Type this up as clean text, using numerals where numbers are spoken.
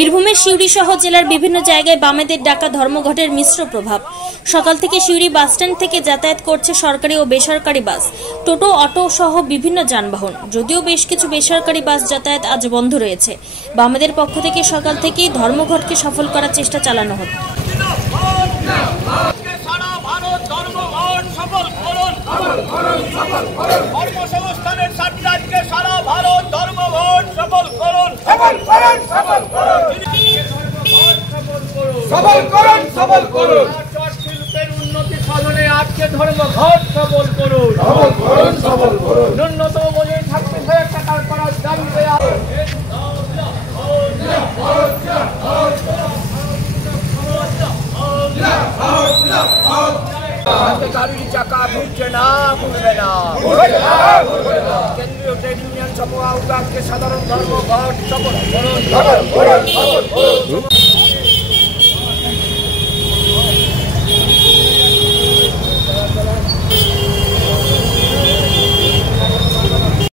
বীরভূমের সিউড়ি সহ জেলার বিভিন্ন জায়গায় বামেদের ডাকা ধর্মঘটের মিশ্র প্রভাব। সকাল থেকে সিউড়ি বাসস্ট্যান্ড থেকে যাতায়াত করছে সরকারি ও বেসরকারি বাস, টোটো, অটো সহ বিভিন্ন যানবাহন। যদিও বেশ কিছু বেসরকারি বাস যাতায়াত আজ বন্ধ রয়েছে। বামেদের পক্ষ থেকে সকাল থেকেই ধর্মঘটকে সফল করার চেষ্টা চালানো হচ্ছে। উন্নতি সাধনে আজকে ধর্মঘট সফল করুন। ন্যূনতম মজুরি 36,000 টাকার করার দাবিতে গাড়ির চাকা ঘুরছে না, ঘুরবে না। কেন্দ্রীয় ট্রেড ইউনিয়ন সহ আহ্বায়ককে সাধারণ ধর্মঘট সফল করুন।